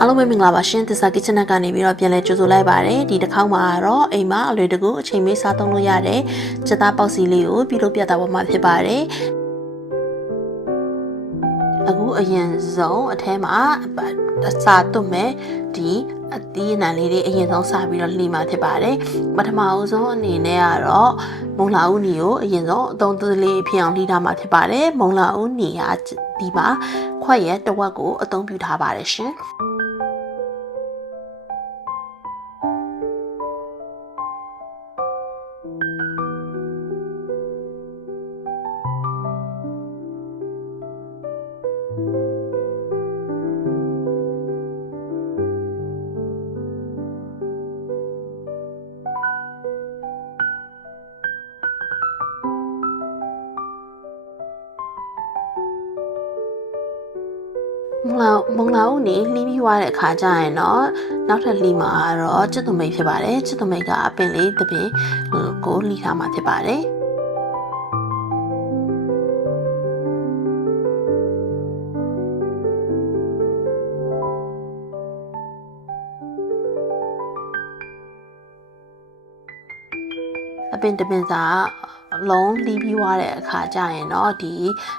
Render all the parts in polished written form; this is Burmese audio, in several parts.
အားလုံးပဲမင်္ဂလာပါရှင်သစ္စာကစ်ချင်နက်ကနေပြီးတော့ပြန်လဲကြိုဆိုလိုက်ပါတယ်ဒီတစ်ခေါက်မှာတော့အိမ်မှာအလွယ်တကူအချိန်မေးစားသုံးလို့ရတဲ့စက်သားပေါက်စီလေးကိုပြုလုပ်ပြတာပေါ်မှာဖြစ်ပါတယ်အခုအရင်ဆုံးအထဲမှာစာသွတ်မဲ့ဒီအသီးအနှံလေးတွေအရင်ဆုံးစပြီးတော့လှီမှာဖြစ်ပါတယ်ပထမအဆုံးအနေနဲ့ကတော့မုံလာဦးနီကိုအရင်ဆုံးအသုံးသေးလေးဖြစ်အောင်လှီထားမှာဖြစ်ပါတယ်မုံလာဦးနီကဒီမှာခွက်ရဲ့တစ်ဝက်ကိုအသုံးပြုထားပါတယ်ရှင်မုံလာဦးနေလှီးပြီးွားတဲ့အခါကျရင်တော့နောက်ထပ်လှီမှာတော့ကျွတ်သွမိတ်ဖြစ်ပါတယ်ကျွတ်သွမိတ်ကအပင်လေးတစ်ပင်ကိုလှီထားမှာဖြစ်ပါတယ်အပင်တစ်ပင်စာလုံးလှီးပြီးွားတဲ့အခါကျရင်တော့ဒီ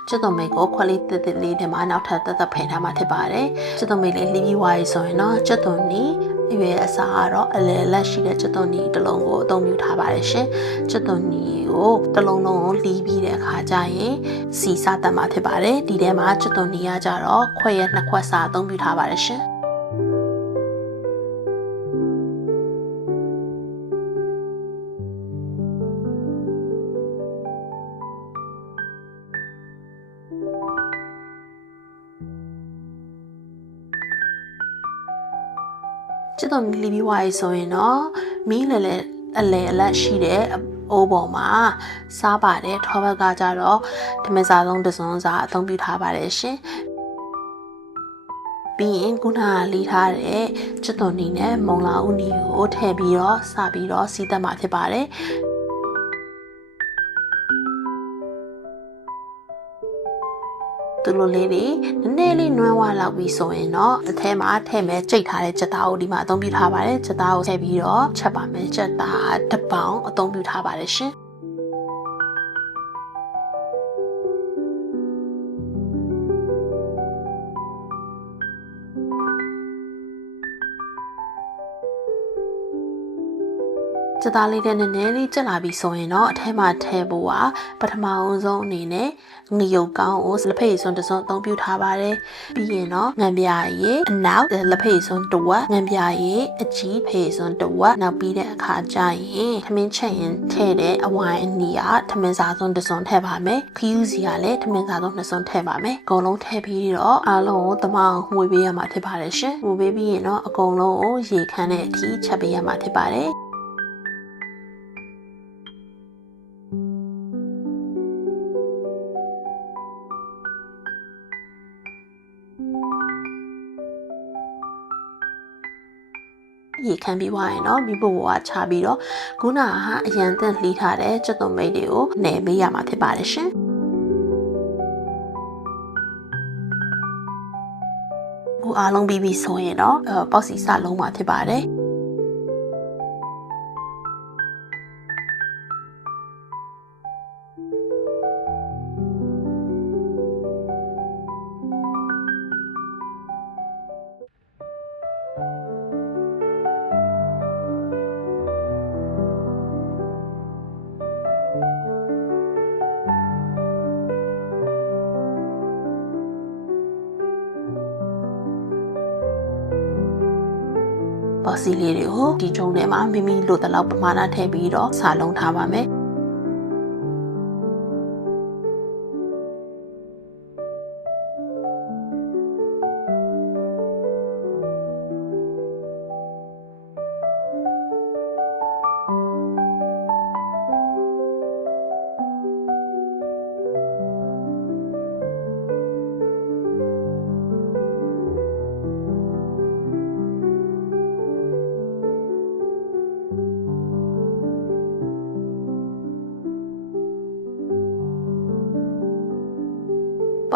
ကျွတ်သွမိတ်ကိုခွက်လေးတစ်တစ်လေးထဲမှာနောက်ထပ်သက်သက်ဖယ်ထားမှာဖြစ်ပါတယ်ကျွတ်သွမိတ်လေးလှီးပြီးွားရဆိုရင်တော့ကျွတ်သွနီအရွယ်အစားကတော့အလယ်လက်ရှိတဲ့ကျွတ်သွနီတစ်လုံးကိုအသုံးပြုထားပါတယ်ရှင်ကျွတ်သွနီကိုတစ်လုံးလုံးကိုလှီးပြီးတဲ့အခါကျရင်စီစားတတ်မှာဖြစ်ပါတယ်ဒီထဲမှာကျွတ်သွနီကကြတော့ခွက်ရဲ့နှစ်ခွက်စာအသုံးပြုထားပါတယ်ရှင်ကျွတ်သွနီလှီးပြီးွားရဆိုရင်တော့မီးလည်းအလယ်အလတ်ရှိတဲ့အိုးပေါ်မှာစားပါတယ်ထောဘက်ကကြတော့ဓမင်စာလုံးတစ်စုံစာအသုံးပြုထားပါတယ်ရှင်ပြီးရင်ခုနကလှီးထားတဲ့ကျွတ်သွနီနဲ့မုံလာဦးနီကိုထည့်ပြီးတော့စပြီးတော့စီးသက်မှာဖြစ်ပါတယ်သူလိုလေးတွေနည်းနည်းလေးနွမ်းဝလောက်ပြီးဆိုရင်တော့အထဲမှာထည့်မဲ့ကြိတ်ထားတဲ့ကြက်သားကိုဒီမှာအသုံးပြုထားပါတယ်ကြက်သားကိုထည့်ပြီးတော့ချက်ပါမယ်ကြက်သားတစ်ပေါင်အသုံးပြုထားပါတယ်ရှင်ကြက်သားလေးနဲ့နည်းနည်းလေးကျက်လာပြီဆိုရင်တော့အထဲမှာထည့်ဖို့ကပထမအဆုံးအနေနဲ့ငရုတ်ကောင်းကိုလက်ဖက်ရည်စွန်းတစ်စုံအသုံးပြုထားပါတယ်ပြီးရင်တော့ငံပြာရည်အနောက်လက်ဖက်ရည်စွန်းတစ်ဝက်ငံပြာရည်အကြီးဖက်ရည်စွန်းတစ်ဝက်နောက်ပြီးတဲ့အခါကျရင်ထမင်းချက်ရင်ထည့်တဲ့အဝိုင်းအနီကထမင်းစားစွန်းတစ်စုံထည့်ပါမယ်ခရူးစီကလည်းထမင်းစားစွန်းနှစ်စုံထည့်ပါမယ်အကုန်လုံးထည့်ပြီးတော့အားလုံးကိုသမအောင်မှွေပေးရမှာဖြစ်ပါတယ်ရှင်မှွေပေးပြီးရင်တော့အကုန်လုံးကိုရေခမ်းတဲ့အထိချက်ပေးရမှာဖြစ်ပါတယ်ရေခမ်းပြီးွားရင်တော့မိဖို့ကချပြီးတော့ခုနကအရန်တန်လှီးထားတဲ့ကျွတ်သွမိတ်တွေကိုနယ်ပေးရမှာဖြစ်ပါတယ်ရှင်ခုအားလုံးပြီးပြီဆိုရင်တော့ပေါက်စီစလုံးမှာဖြစ်ပါတယ်ပေါက်စီလေးတွေကိုဒီဂျုံထဲမှာမိမိလိုတဲ့လောက်ပမာဏထည့်ပြီးတော့စာလုံးထားပါမယ်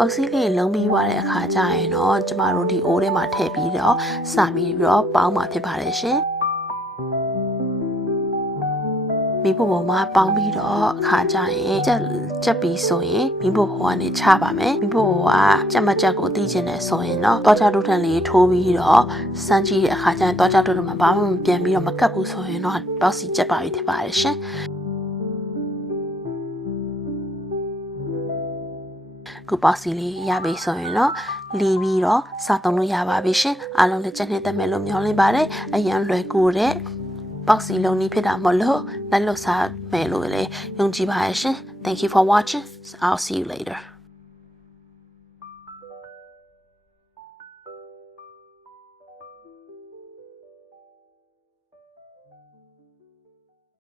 ပေါက်စီးလေးလုံးပြီးသွားတဲ့အခါကျရင်တော့ကျမတို့ဒီအိုးထဲမှာထည့်ပြီးတော့စပြီးတော့ပေါင်းမှာဖြစ်ပါတယ်ရှင်မိဖို့ပေါ်မှာပေါင်းပြီးတော့အခါကျရင်ကြက်ပြီးဆိုရင်မိဖို့ပေါ်ကနေချပါမယ်မိဖို့ပေါ်ကကြက်မကြက်ကိုတီးကျင်တယ်ဆိုရင်တော့တောချတုထန်လေးထိုးပြီးတော့စမ်းကြည့်တဲ့အခါကျရင်တောချတုထန်မှာဘာမှမပြန်ပြီးတော့မကတ်ဘူးဆိုရင်တော့ပေါက်စီကြက်ပါပြီဖြစ်ပါတယ်ရှင်ခုပေါက်စီလေးရပြီဆိုရင်တော့လီပြီးတော့စားသုံးလို့ရပါပြီရှင်အားလုံးလက်ချက်နဲ့တက်မယ်လို့မျှော်လင့်ပါတယ်အရင်လွယ်ကူတဲ့ပေါက်စီလုံးนี้ဖြစ်တာမလို့လိုက်လို့စားမယ်လို့လည်းယုံကြည်ပါရဲ့ရှင် Thank you for watching. I'll see you later.